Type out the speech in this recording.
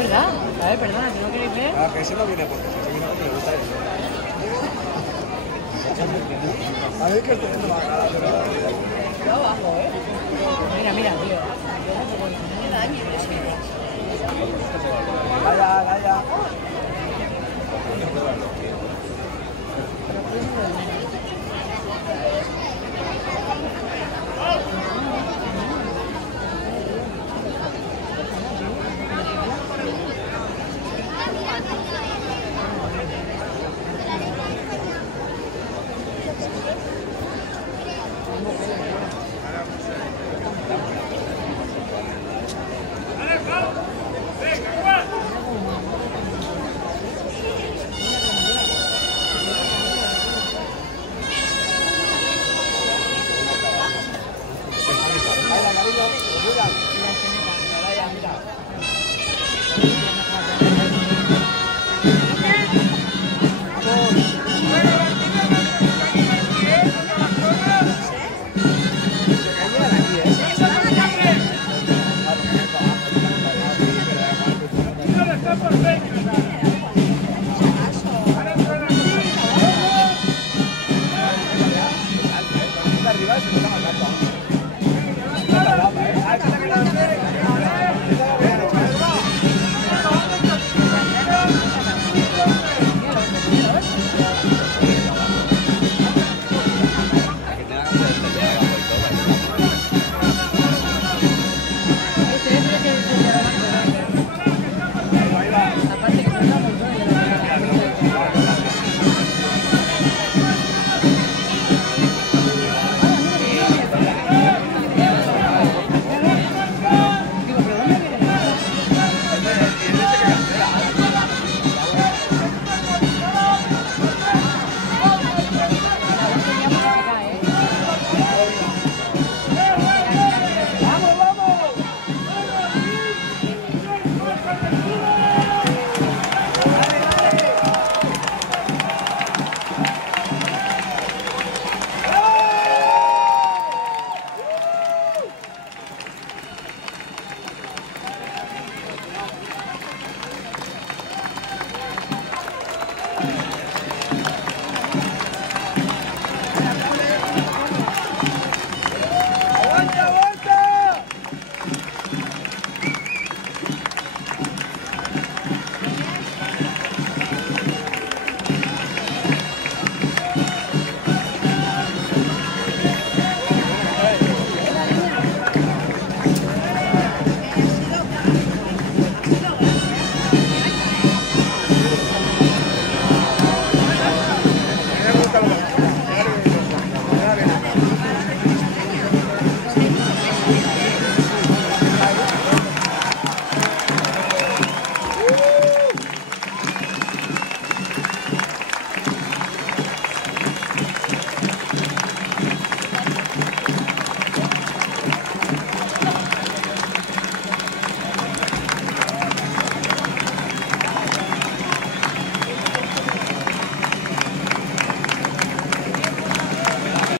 verdad. A ver, perdona, si no queréis ver. Ah, que ese no viene porque ese viene porque le gusta eso. A ver que estoy viendo la cara, pero... Yo abajo, ¿eh? Mira, mira, tío. Me da daño, pero sí.